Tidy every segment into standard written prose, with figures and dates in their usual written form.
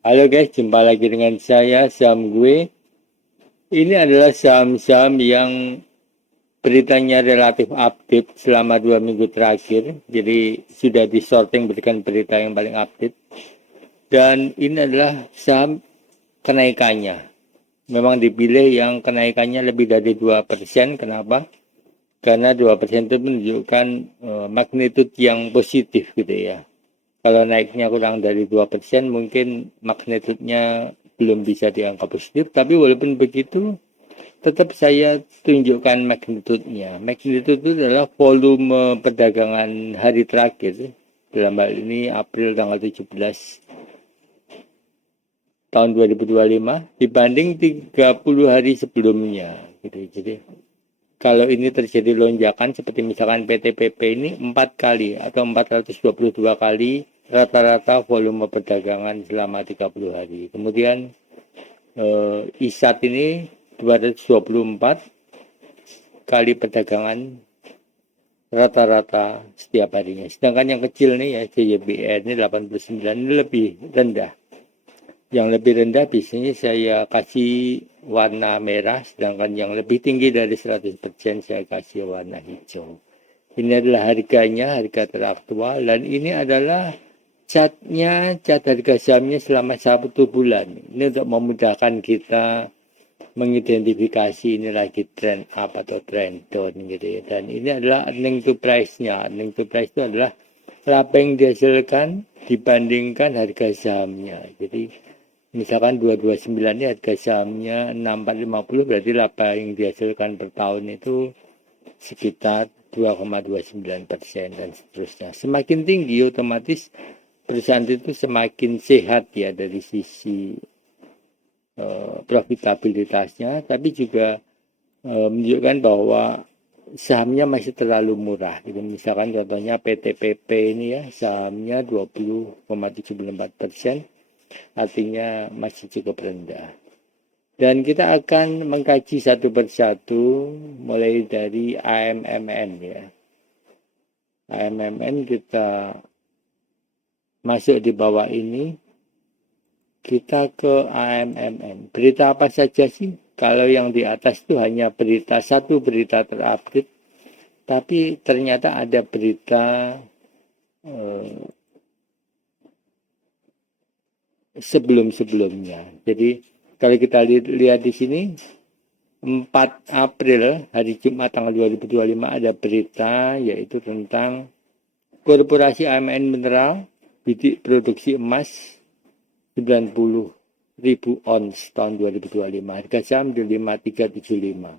Halo guys, jumpa lagi dengan saya, Sam gue. Ini adalah saham-saham yang beritanya relatif update selama 2 minggu terakhir. Jadi sudah disorting berikan berita yang paling update. Dan ini adalah saham kenaikannya. Memang dipilih yang kenaikannya lebih dari 2%. Kenapa? Karena 2% itu menunjukkan magnitude yang positif gitu ya. Kalau naiknya kurang dari 2%, mungkin magnitudenya belum bisa dianggap positif. Tapi walaupun begitu, tetap saya tunjukkan magnitudenya. Magnitude itu adalah volume perdagangan hari terakhir. Dalam hal ini April tanggal 17 tahun 2025 dibanding 30 hari sebelumnya. Gitu. Jadi kalau ini terjadi lonjakan seperti misalkan PTPP ini 4 kali atau 422 kali rata-rata volume perdagangan selama 30 hari. Kemudian ISAT ini 224 kali perdagangan rata-rata setiap harinya. Sedangkan yang kecil nih ya JYBR ini 89 ini lebih rendah. Yang lebih rendah biasanya saya kasih warna merah, sedangkan yang lebih tinggi dari 100% saya kasih warna hijau. Ini adalah harganya, harga teraktual, dan ini adalah catnya, cat harga sahamnya selama 1 bulan. Ini untuk memudahkan kita mengidentifikasi ini lagi trend up atau trend down gitu ya. Dan ini adalah earning to price-nya. Earning to price itu adalah laba yang dihasilkan dibandingkan harga sahamnya. Jadi misalkan 229 ini harga sahamnya 6450, berarti laba yang dihasilkan per tahun itu sekitar 2,29% dan seterusnya. Semakin tinggi otomatis perusahaan itu semakin sehat ya dari sisi profitabilitasnya, tapi juga menunjukkan bahwa sahamnya masih terlalu murah. Jadi misalkan contohnya PTPP ini ya sahamnya 20,74%, artinya masih cukup rendah. Dan kita akan mengkaji satu persatu mulai dari AMMN ya. AMMN kita masuk di bawah ini, kita ke AMMN. Berita apa saja sih? Kalau yang di atas itu hanya satu berita terupdate, tapi ternyata ada berita sebelum-sebelumnya. Jadi kalau kita lihat di sini 4 April hari Jumat tanggal 2025 ada berita yaitu tentang Korporasi AMN Mineral bidik produksi emas 90.000 ons tahun 2025. Harga saham di 5375.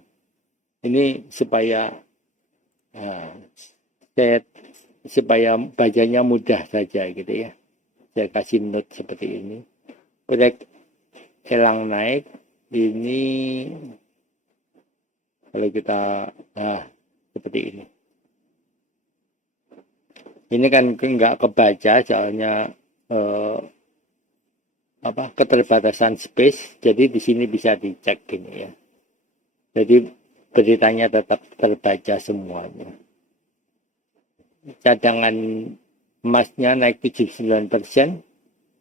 Ini supaya supaya bacanya mudah saja gitu ya. Saya kasih note seperti ini. Proyek elang naik ini kalau kita seperti ini. Ini kan nggak kebaca soalnya keterbatasan space, jadi di sini bisa dicek gini ya. Jadi beritanya tetap terbaca semuanya. Cadangan emasnya naik 79%.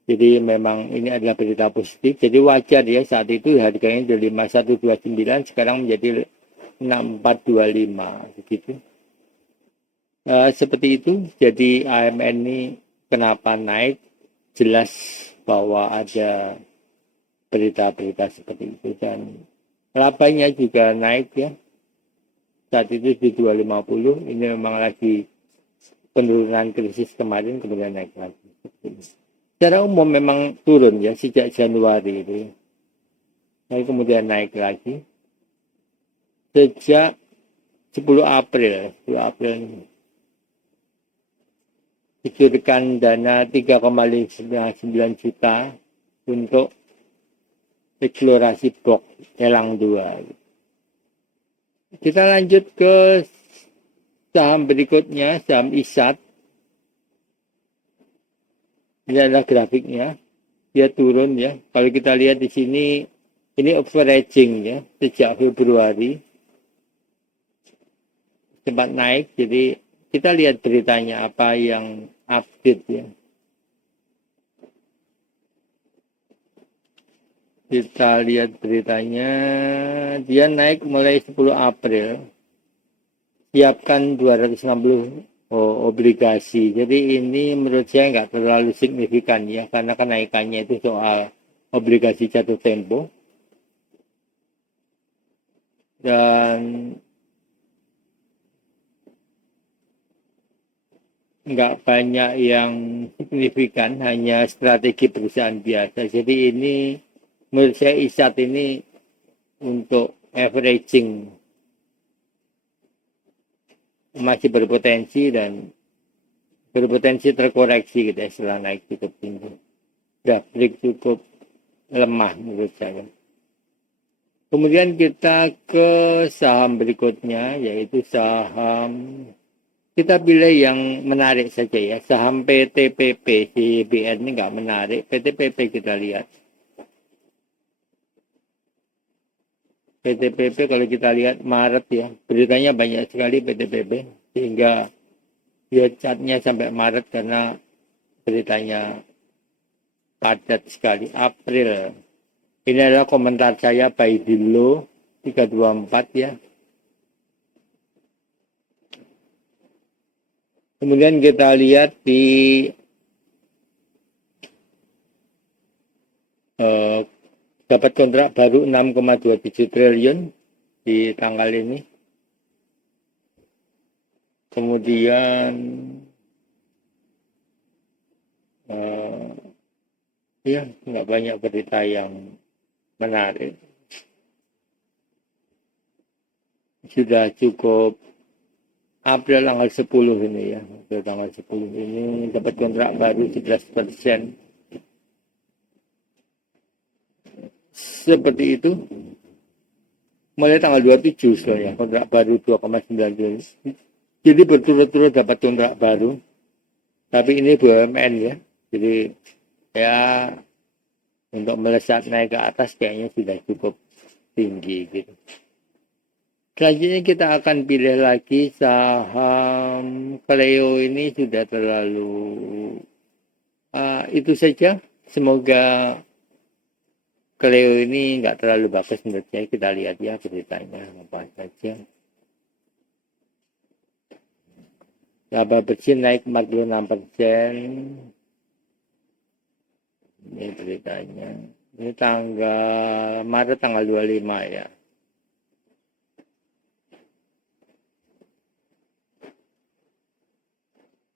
Jadi memang ini adalah berita positif. Jadi wajar ya saat itu harganya dari 5129 sekarang menjadi 6425 begitu. Seperti itu. Jadi AMN ini kenapa naik? Jelas bahwa ada berita-berita seperti itu dan labanya juga naik ya. Saat itu di 250. Ini memang lagi penurunan krisis kemarin kemudian naik lagi. Secara umum memang turun ya sejak Januari itu. Lalu kemudian naik lagi. Sejak 10 April ini. Dicurahkan dana 3,59 juta untuk eksplorasi blok Elang 2. Kita lanjut ke saham berikutnya, saham ISAT. Ini adalah grafiknya. Dia turun ya. Kalau kita lihat di sini, ini averaging ya, sejak Februari sempat naik. Jadi kita lihat beritanya apa yang update ya. Kita lihat beritanya, dia naik mulai 10 April. Siapkan 260 obligasi. Jadi ini menurut saya nggak terlalu signifikan ya, karena kenaikannya itu soal obligasi jatuh tempo. Dan nggak banyak yang signifikan, hanya strategi perusahaan biasa. Jadi ini menurut saya ISAT ini untuk averaging masih berpotensi dan berpotensi terkoreksi gitu ya setelah naik cukup tinggi. Sudah break cukup lemah menurut saya. Kemudian kita ke saham berikutnya, yaitu saham, kita pilih yang menarik saja ya, saham PTPP. CYBR ini nggak menarik, PTPP kita lihat. PTPP kalau kita lihat Maret ya, beritanya banyak sekali PTPP, sehingga dia chartnya sampai Maret karena beritanya padat sekali. April, ini adalah komentar saya buy di low 324 ya. Kemudian kita lihat di dapat kontrak baru 6,27 triliun di tanggal ini. Kemudian ya nggak banyak berita yang menarik. Sudah cukup. April tanggal 10 ini ya. April tanggal 10 ini dapat kontrak baru 11%. Seperti itu. Mulai tanggal 27 soalnya kontrak baru 2,9 triliun. Jadi berturut-turut dapat kontrak baru. Tapi ini BUMN ya. Jadi ya untuk melesat naik ke atas kayaknya sudah cukup tinggi gitu. Selanjutnya kita akan pilih lagi saham Cleo. Ini sudah terlalu itu saja. Semoga Cleo ini nggak terlalu bagus menurut saya. Kita lihat ya beritanya apa saja. Laba bersih naik 46%. Ini beritanya. Ini tanggal Maret tanggal 25 ya.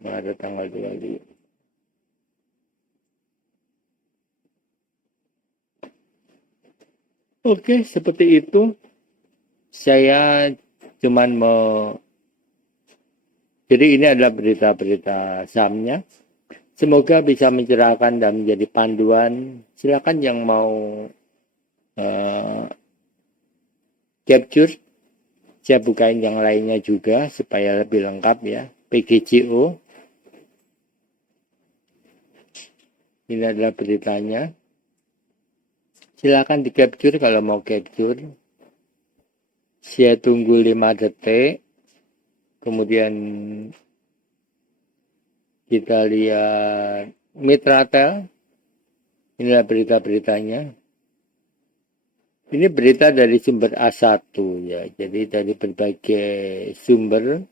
Maret tanggal 25. Oke, seperti itu. Saya cuman jadi ini adalah berita-berita sahamnya. Semoga bisa mencerahkan dan menjadi panduan. Silakan yang mau capture. Saya bukain yang lainnya juga supaya lebih lengkap ya. PGCO. Ini adalah beritanya. Silakan di capture kalau mau capture. Saya tunggu 5 detik. Kemudian kita lihat Mitratel. Inilah berita-beritanya. Ini berita dari sumber A1 ya. Jadi dari berbagai sumber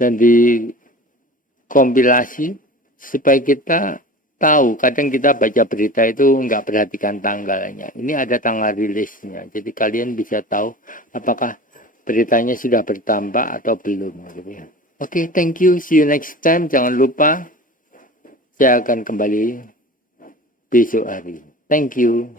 dan dikompilasi supaya kita tahu. Kadang kita baca berita itu nggak perhatikan tanggalnya. Ini ada tanggal rilisnya. Jadi kalian bisa tahu apakah beritanya sudah bertambah atau belum gitu ya. Oke, thank you. See you next time. Jangan lupa saya akan kembali besok hari. Thank you.